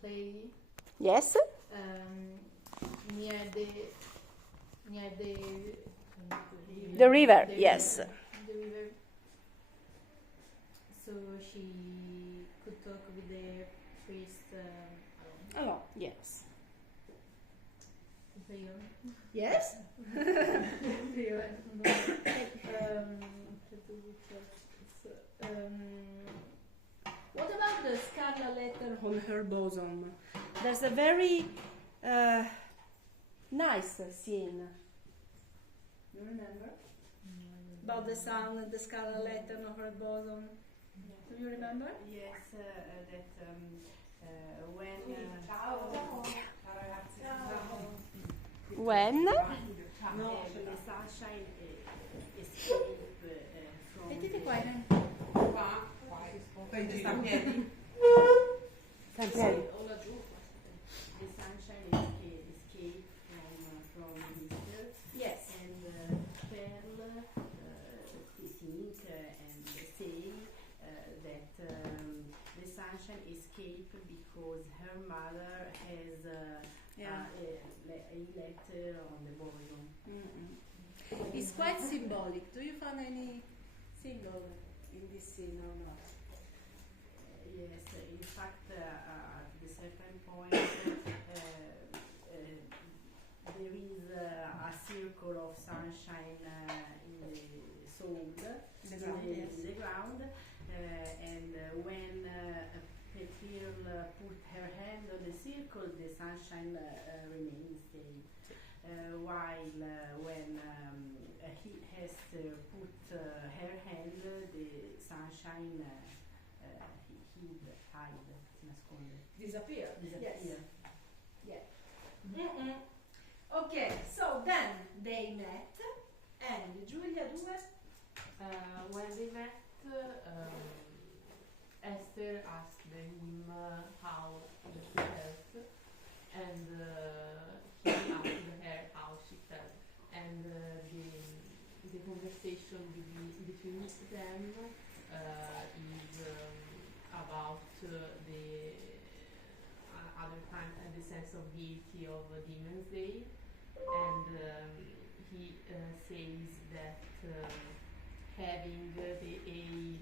play. Yes. Near The river, yes. The river. So she could talk with the priest alone. Yes. Play on. Yes? What about the scarlet letter on her bosom? There's a very nice scene. You remember? About the sound, the scarlet letter on her bosom. Do you remember? Yes, that when When? the sunshine escape from Mettete qua, Irene. sta in piedi. Sta in piedi. O laggiù. The sunshine escape from Easter. Yes. And Pearl think and say that the sunshine escape because her mother has a letter on the bosom. It's quite symbolic. Do you find any symbol in this scene or not? Yes, in fact, at the certain point, there is a circle of sunshine in the soul, in the ground, and when Pearl put her hand on the circle, the sunshine remains stay. While when Esther put her hand, the sunshine hide, nasconde. Disappear. Disappear. Yes. Yeah. Okay, so then they met, and Giulia due. When they met, Esther asked him how he felt, and he asked her how she felt, and the conversation between them is about the other time the sense of guilty of Demon's Day, and he says that having the A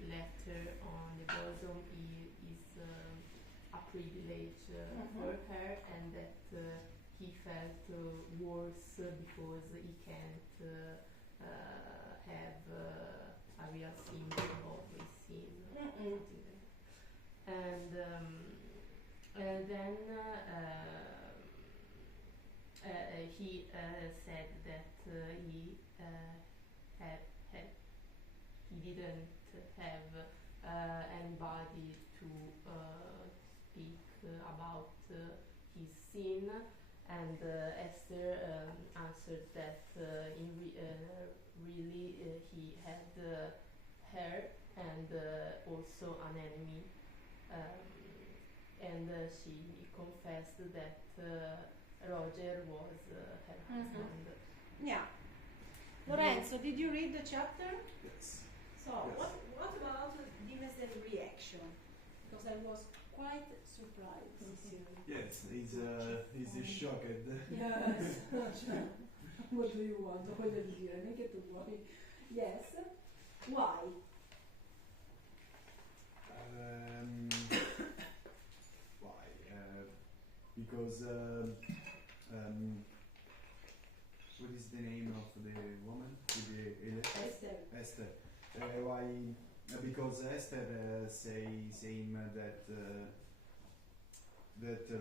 letter on the bosom is a privilege for her, and that he felt worse because he can't have a real symbol of his sin. And then he said that he didn't have anybody to speak about his sin, and Esther answered that really he had her and also an enemy, and she confessed that Roger was her husband. Yeah. Lorenzo, did you read the chapter? Yes. So, Yes. what about Dime's reaction? Because I was quite surprised. Yes, he's shocked. Yes. What do you want? Voglio dire, non che tu vuoi. Yes. Why? Why? Because what is the name of the woman? Esther. Esther. Why? Because Esther saying that Roger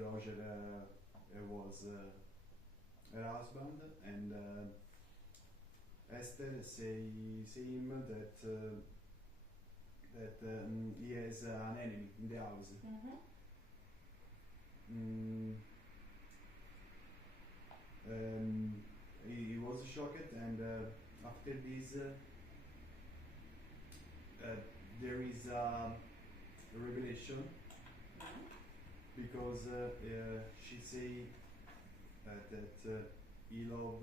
was her husband, and Esther say him that he has an enemy in the house. He was shocked, and after this there is a revelation, because she say that he love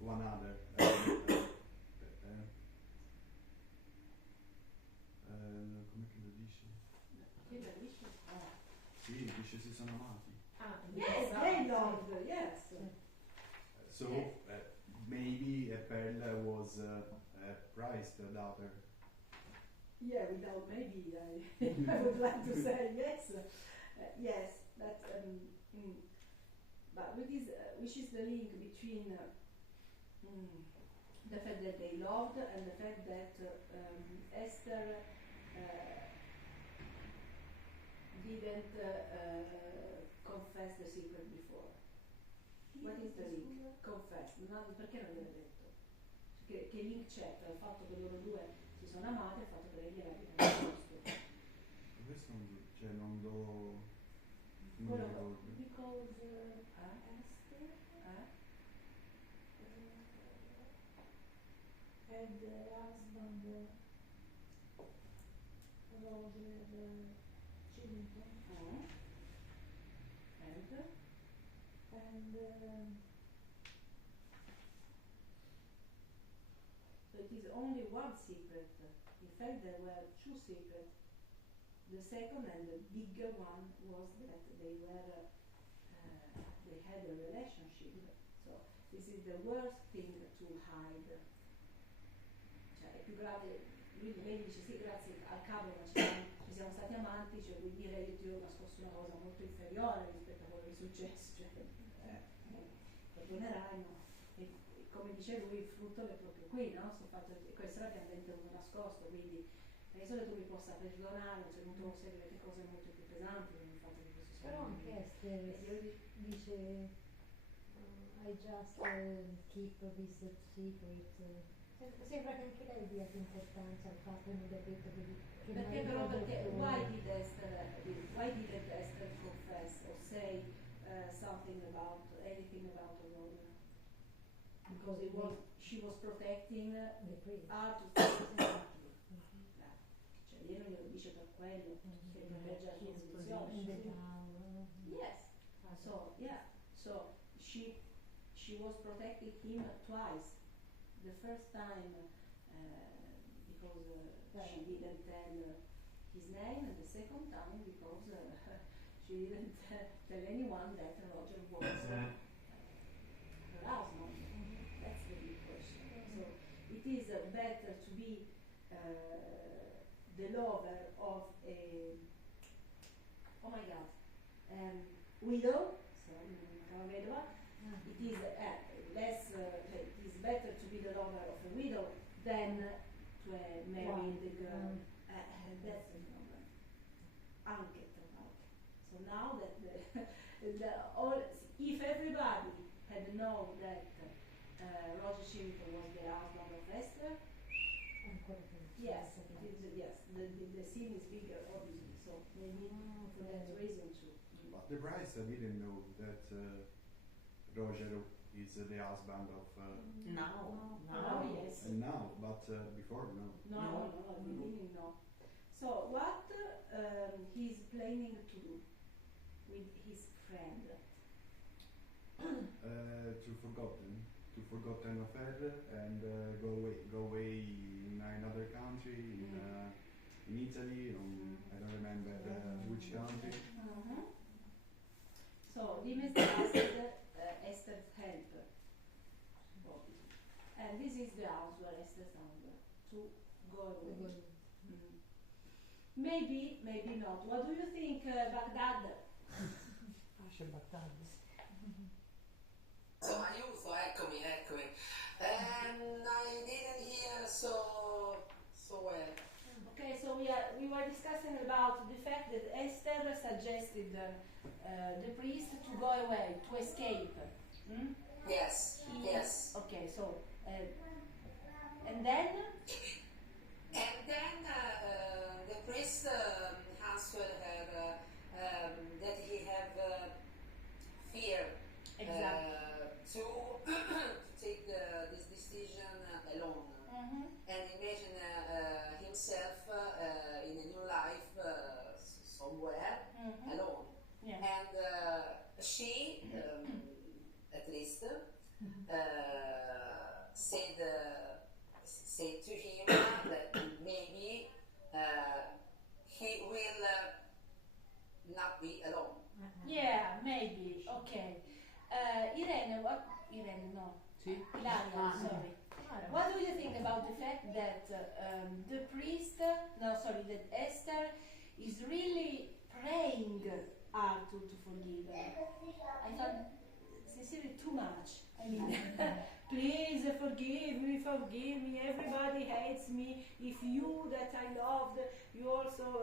one another. Come che lo dice? Sì, dice si sono amati. Ah, Yes, they loved, yes. So maybe Pearl was Christ's daughter. Yeah, without maybe, I would like to say yes. Yes, that, but which is the link between the fact that they loved and the fact that Esther didn't confess the secret before. What is the link? Confess. Perché non gliel'ha detto? Che link c'è tra il fatto che loro due si sono amati e il fatto che lei gliel'abbia nascosto? Questo non lo ricordo. Because Esther had the husband Roger Chillington and so it is only one secret. In fact, there were two secrets. The second and the bigger one was that they had a relationship. So this is the worst thing to hide. Cioè è più grave, lei dice sì grazie al cavolo ci siamo stati amanti, cioè vuol dire io ti ho nascosto una cosa molto inferiore rispetto a quello che è successo, cioè perdonerai, no? E come dice lui il frutto è proprio qui, no? Questo era che avente uno nascosto, quindi penso che tu mi possa perdonare, ho tenuto segrete cose molto più pesanti come il fatto che questo sia. Però anche Esther dice I just keep this secret. Sembra che anche lei dia più importanza al fatto che non abbia detto che perché però perché why didn't Esther confess or say something about anything about the Lord? Because she was protecting the priest. Cioè lei non glielo dice per quello, che protegge la sua posizione. Yes. So yeah. So she was protecting him twice. The first time because she didn't tell his name, and the second time because she didn't tell anyone that Roger was her husband. That's the big question. So it is better to be the lover of a widow, so una vedova. It is it is better to be the lover of a widow than to marry the girl. That's the problem. Anche tra l'altro. So now that if everybody had known that Roger Chillington was the husband of Esther, yes, the sin is bigger, obviously. So maybe for that reason too. But the priest didn't know that Roger is the husband of. Now, yes. And now, but before, no. No, he didn't know. So what he's planning to do with his friend? To forgotten affair and go away in another country, in Italy, I don't remember which country. So Dimes asked Esther's help, and this is the house where Esther found to go away. Maybe not. What do you think, Baghdad? Baghdad. Insomma, aiuto, eccomi. I didn't hear so well. Okay, so we were discussing about the fact that Esther suggested the priest to go away, to escape. Yes. Okay, so and then the priest answered her that he have fear to take this decision alone and imagine himself in a new life somewhere alone. Yeah. And she, at least, said to him that maybe he will not be alone. Yeah, maybe. Okay. Irene, no. Sì? Ilaria, sorry. What do you think about the fact that the priest, that Esther is really praying Arthur to forgive her? I thought sincerely too much. I mean, please forgive me, everybody hates me. If you that I loved, you also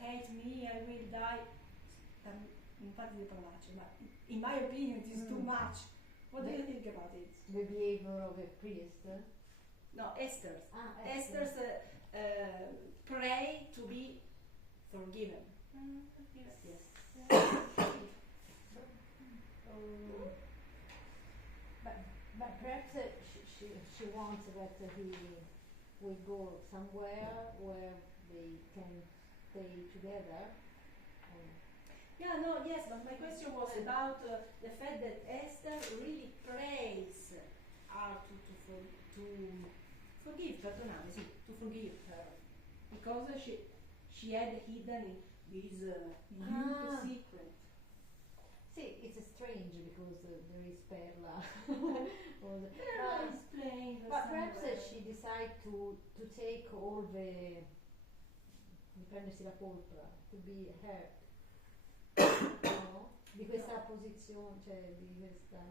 hate me, I will die. Infatti di parolacce, ma in my opinion it is too much. What do you think about it? The behavior of a priest. No, Esther's. Esther. Esther's pray to be forgiven. Yes. But perhaps she wants that he will go somewhere where they can stay together. Yes, but my question was about the fact that Esther really prays Arthur to forgive, perdonare, sì, to forgive her, because she had hidden this huge secret. See, it's strange because there is Perla. But perhaps she decided to take all the di prendersi la colpa, to be her. No? Di questa posizione, cioè di questa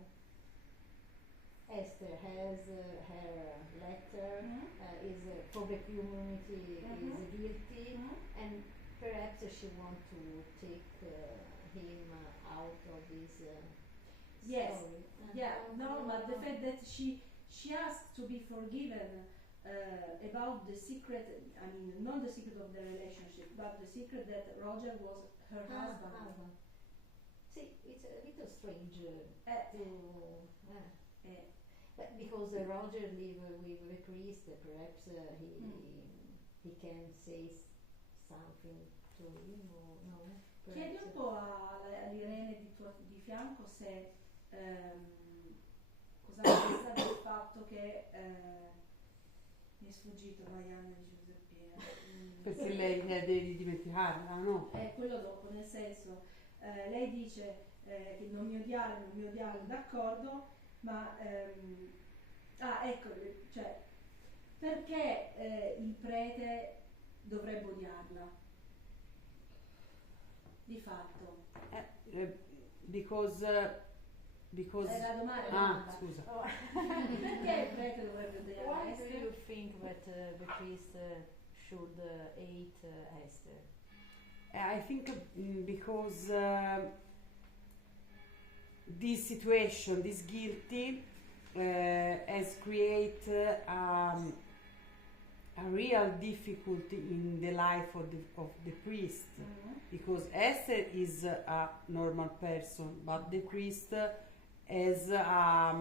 Esther has her letter, is for the community is guilty, and perhaps she wants to take him out of this yes. story. But the fact that she asked to be forgiven about the secret, I mean, not the secret of the relationship, but the secret that Roger was her husband. See, it's a little strange but because Roger live with the priest, perhaps he can say something to him or no. Chiedi un po' all'Irene di fianco se cosa pensa del fatto che mi è sfuggito Marianne di Giuseppina. Perché lei deve dimenticarla, no? Quello dopo, nel senso, lei dice che non mi odiare, d'accordo, ma ecco, cioè, perché il prete dovrebbe odiarla? Di fatto. Because la domanda. Scusa. Perché il prete dovrebbe odiarla? Why do you think that the priest should hate Esther? I think because this situation, this guilty, has created a real difficulty in the life of the priest, because Esther is a normal person, but the priest has a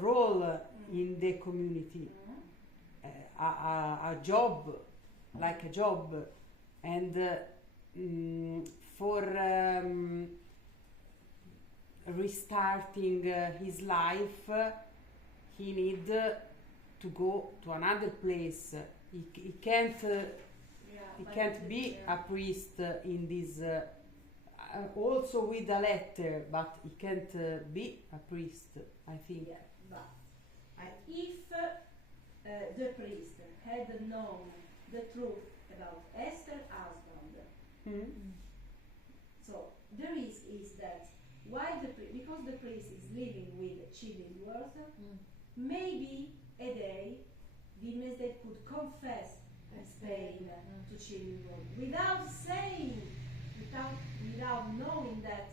role in the community, a job, like a job, and for restarting his life, he need to go to another place. He can't be a priest in this. Also with a letter, but he can't be a priest, I think. Yeah, but if the priest had known the truth about Esther's husband, so the risk is that because the priest is living with Chillingworth, maybe a day Dimesdale could confess Spain to Chillingworth without saying, without knowing that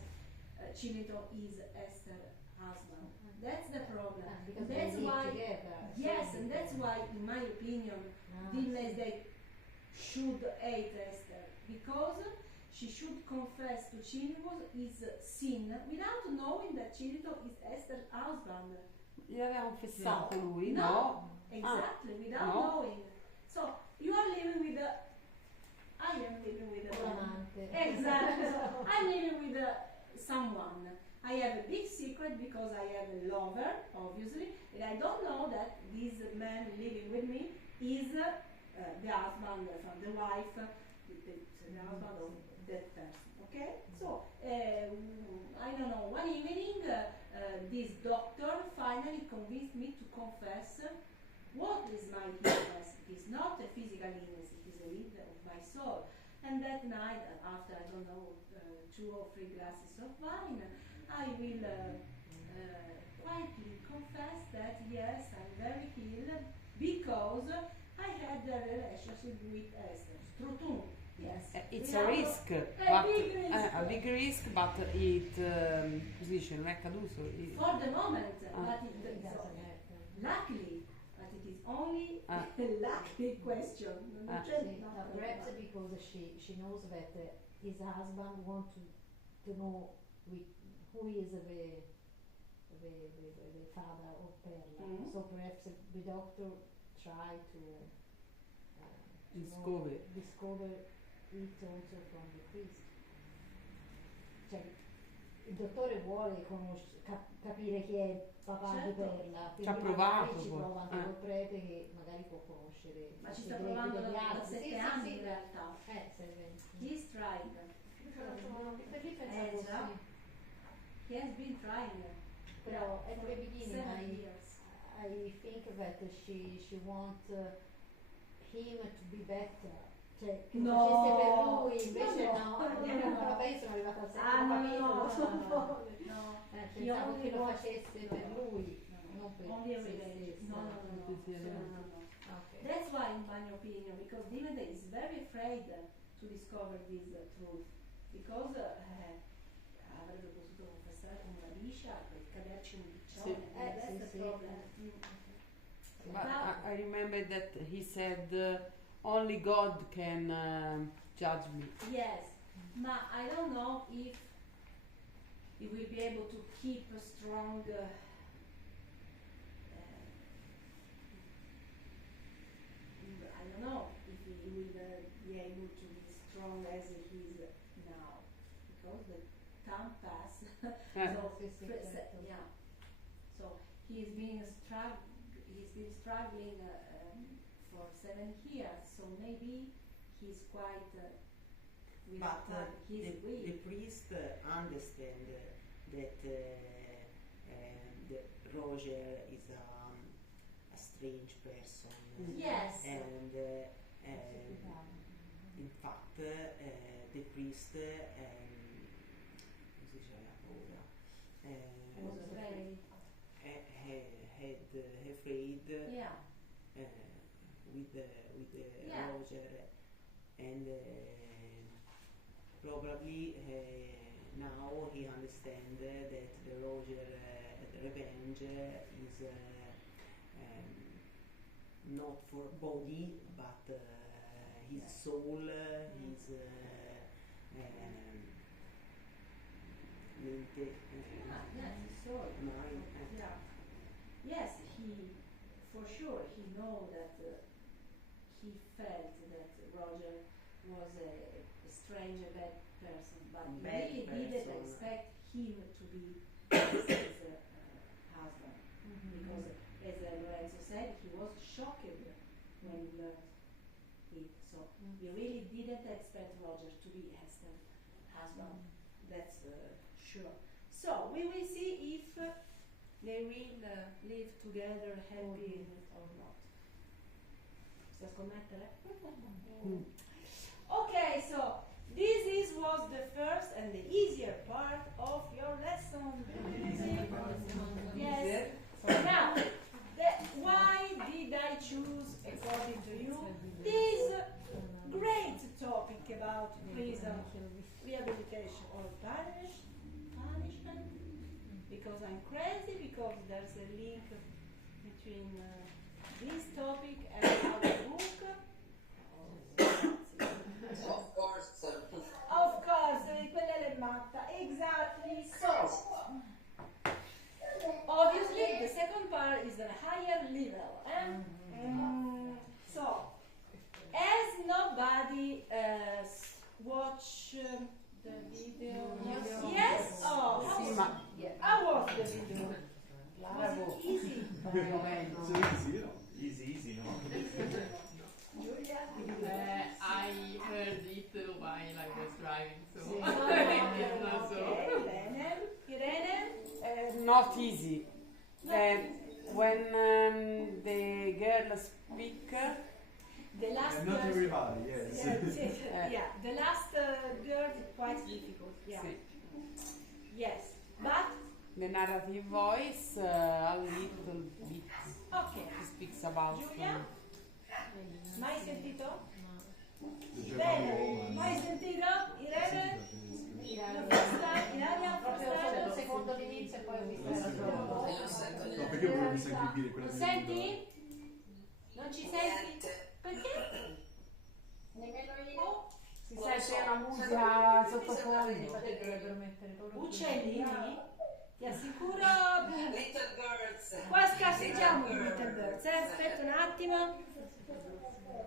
Chillingworth is Esther's husband. That's the problem. Because that's they live why, together. yes, and that's why, in my opinion, Dimesdale should hate Esther, because she should confess to Chillingworth his sin without knowing that Chillingworth is Esther's husband. Gli aveva confessato lui, no? Exactly, without knowing. So you are living with I am living with exactly. So I'm living with someone. I have a big secret because I have a lover, obviously, and I don't know that this man living with me is the husband from the wife, the husband of that person. Okay, so I don't know, one evening this doctor finally convinced me to confess what is my illness. It is not a physical illness, it is a illness of my soul. And that night, after, I don't know, 2 or 3 glasses of wine, I will quietly confess that yes, I'm very ill because I had a relationship with Esther. Strutun. Yes. It's a risk, a big risk, but it così dice, non è accaduto. For the moment, but it luckily, but it is only a lucky question. Perhaps because she knows that his husband wants to know who is the father of Perla. So perhaps the doctor tried to discover it also from the priest. Cioè, il dottore vuole capire chi è il papà di Perla, ci ha quindi provato magari ci prova anche col prete che magari può conoscere. Ma ci sta provando da 7 anni sì. in realtà. He's trying. Per lì pensavo sì. He has been trying. Però at the beginning 7 years. I think that she wants him to be better. Cioè, che No, facesse per lui, invece no. No. Io sono arrivata al secondo capitolo. No. Pensavo che lo facesse per lui, non per Only a se revenge. stesso. No. Okay. That's why, in my opinion, because Divide is very afraid to discover this truth, because avrebbe potuto confessare con una liscia per caderci un piccione. That's the problem. But I remember that he said only God can judge me. Yes, ma I don't know if he will be able to keep a strong I don't know if he will be able to be strong as he is now, because the time passed. So he's been struggling for 7 years. So maybe he's quite. But the priest understand that Roger is a strange person. Yes. And in fact, the priest Was afraid. had afraid with Roger, and probably now he understands that the Roger revenge is not for body but his soul, his mente, soul. mind. Yes, he for sure he know that he felt that Roger was a strange, a bad person, but he Bad really person. didn't expect him to be his husband, because as Lorenzo said, he was shocked when he learned it. So he really didn't expect Roger to be Esther's husband. That's sure. So we will see if they will live together happy or not. Sta a scommettere? Okay, so this was the first and the easier part of your lesson. Yes. Now, why did I choose, according to you, this great topic about prison rehabilitation or punishment? Because I'm crazy, because there's a link between this topic and our book. Of course. Of course, quella è matta. Exactly. So, obviously, the second part is a higher level. So, as nobody watch the video. Yes? Oh, how was the video? Was it easy? Easy, no? I heard it while I was driving, so. not easy. When the girl speak, The last Not everybody, yes. yeah, the last word is quite difficult. Yeah. sì. Yes, but The narrative voice, a little bit. okay. He speaks about. Giulia, mai sentito? The German Bene, woman. mai sentito? Irene? Ilaria. La first time? Ilaria? Proprio First solo time? il secondo all'inizio e poi ho visto Sì. la sua. Io sento No, niente. perché volevo disaggregare quella Non di senti? Non ci senti? Niente. Perché? Nemmeno io. Si Non sente so. una musica sottofondo. Infatti dovrebbero mettere proprio. Uccellini? Ti assicuro. Little birds. Qua scarseggiamo i Little Birds, aspetta un attimo.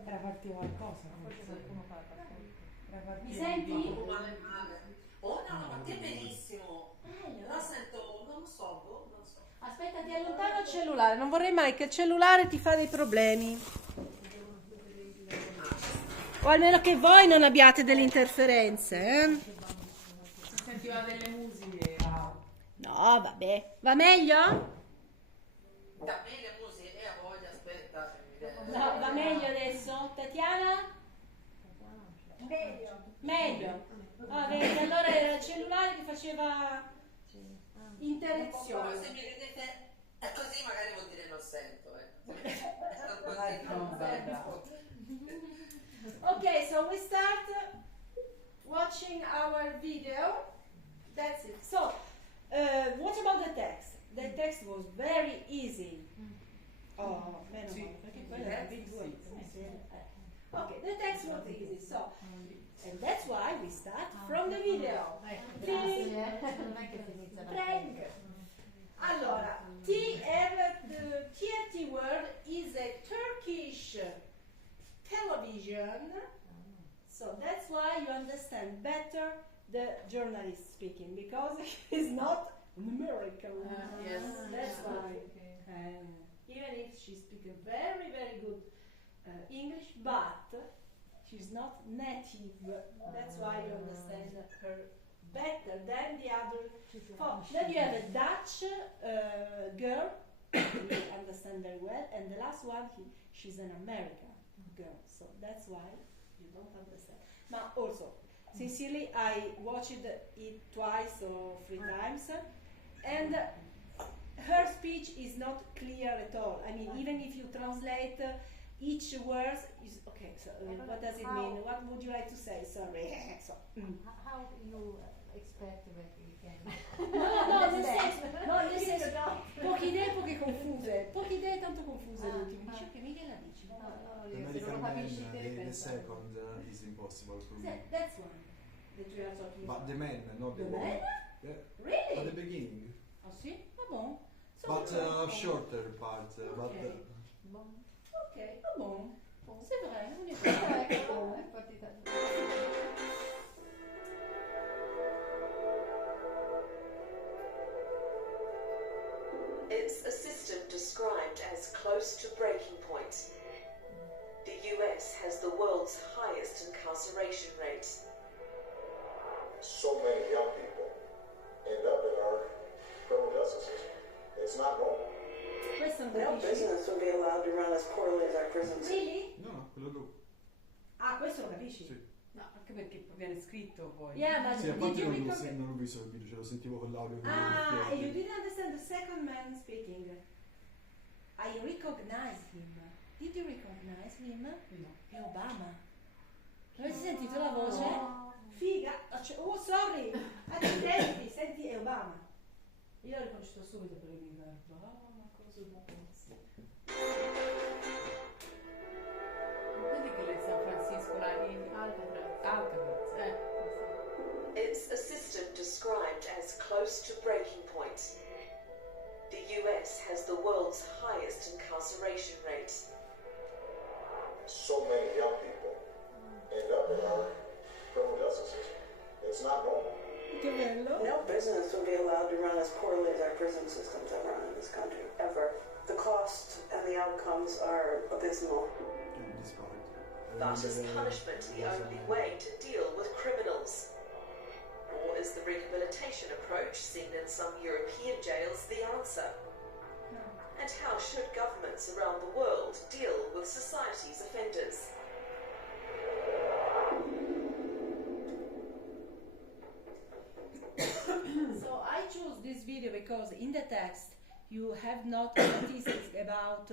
Era partito qualcosa. Forse qualcuno parla. Era partito Mi senti? un Oh, male, male. Oh no, ma te benissimo. La sento, non lo so, non lo so. Aspetta, ti allontano il cellulare. Non vorrei mai che il cellulare ti fa dei problemi. O almeno che voi non abbiate delle interferenze. Si sentiva delle musiche. No, vabbè. Va meglio? Da me le musiche a voglia, aspetta. No, va meglio adesso? Tatiana? Meglio. Meglio. Ah, vedi, allora era il cellulare che faceva Poi interruzione. se mi vedete è così magari vuol dire non sento. No, vabbè. Okay, so we start watching our video. That's it. So, what about the text? The text was very easy. Oh, meno Sì. male, perché quello era big word. Okay, the text was easy. So, and that's why we start from the video. Grazie. Non è che si inizia da Prego. Allora, the TRT word is a Turkish television, so that's why you understand better the journalist speaking, because he's not an American. Yes. That's why. Okay. Even if she speaks a very, very good English, but she's not native. That's why you understand her better than the other. Oh, then you have a Dutch girl, you understand very well, and the last one, she's an American girl, so that's why you don't understand. But also, sincerely, I watched it twice or 3 times, and her speech is not clear at all. I mean, even if you translate each word, is okay. So, what does it mean? What would you like to say? Sorry. So, How you expect that we can? no, nel senso, poche idee, poche confuse. Poche idee tanto confuse le ultime. Dici, ok, mica la dici. No, The io se non American lo man, capisci te the pensa. second is impossible for me. That's one that we are talking But about. the man, not the The woman. man? Yeah. At the Really? beginning. Oh, sì? Va buon. So, But shorter part. But Ok, va buon. C'est vrai, on est pas Ecco, è partita. It's a system described as close to breaking point. The US has the world's highest incarceration rate. So many young people end up in our criminal justice system. It's not normal. Questo non No capisci? business would be allowed to run as poorly as our prison system. Really? no, quello dopo. Ah, questo lo capisci? Sì. No, anche perché viene scritto poi. Yeah, but Sì, a did parte you non l'ho, recognize? non l'ho visto il video, ce lo sentivo con l'audio. con Ah, le and you cuffie. didn't understand the second man speaking. I recognize him. Did you recognize him? No. È Obama. Avete sentito la voce? Figa. Oh, sorry. Accidenti. Senti, è Obama. Io l'ho riconosciuto subito per il ricordo. Oh, ma cosa buona. Vedi che lei San Francisco là in Alcatraz. It's a system described as close to breaking point. The US has the world's highest incarceration rate. So many young people end up in our criminal justice system. It's not normal. Che bello. No business would be allowed to run as poorly as our prison systems have run in this country, ever. The cost and the outcomes are abysmal. This part. But is punishment the only way to deal with criminals? Or is the rehabilitation rehabilitation approach seen in some European jails the answer? And how should governments around the world deal with society's offenders? So I choose this video because in the text you have not statistics about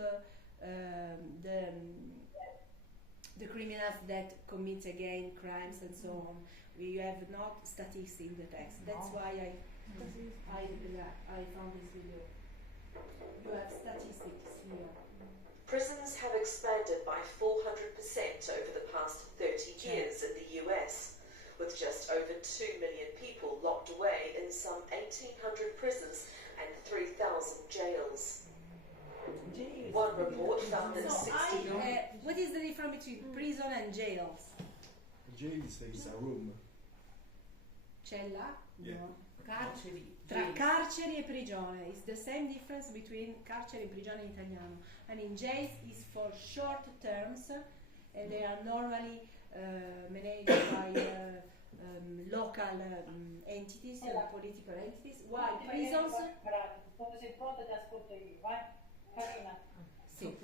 the criminals that commit again crimes and so on. We have not statistics in the text. That's why I found this video. You have statistics here. Prisons have expanded by 400% over the past 30 years in the US, with just over 2 million people locked away in some 1,800 prisons and 3,000 jails. One report found that So 60 what is the difference between prison and jails? Jail is a room. Cella? Yeah. No. Carceri. Tra carceri e prigione. It's the same difference between carceri e prigione in italiano. I mean, jails is for short terms and they are normally managed by local entities, political entities, while prisons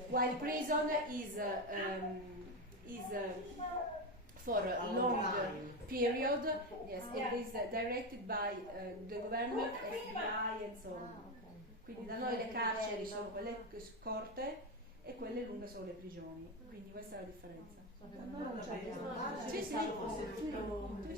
while prison is for a long period, yes, it is directed by the government, FBI and so on. Quindi da noi le carceri sono quelle corte e quelle lunghe sono le prigioni. Quindi questa è la differenza. Non lo Sì, sì.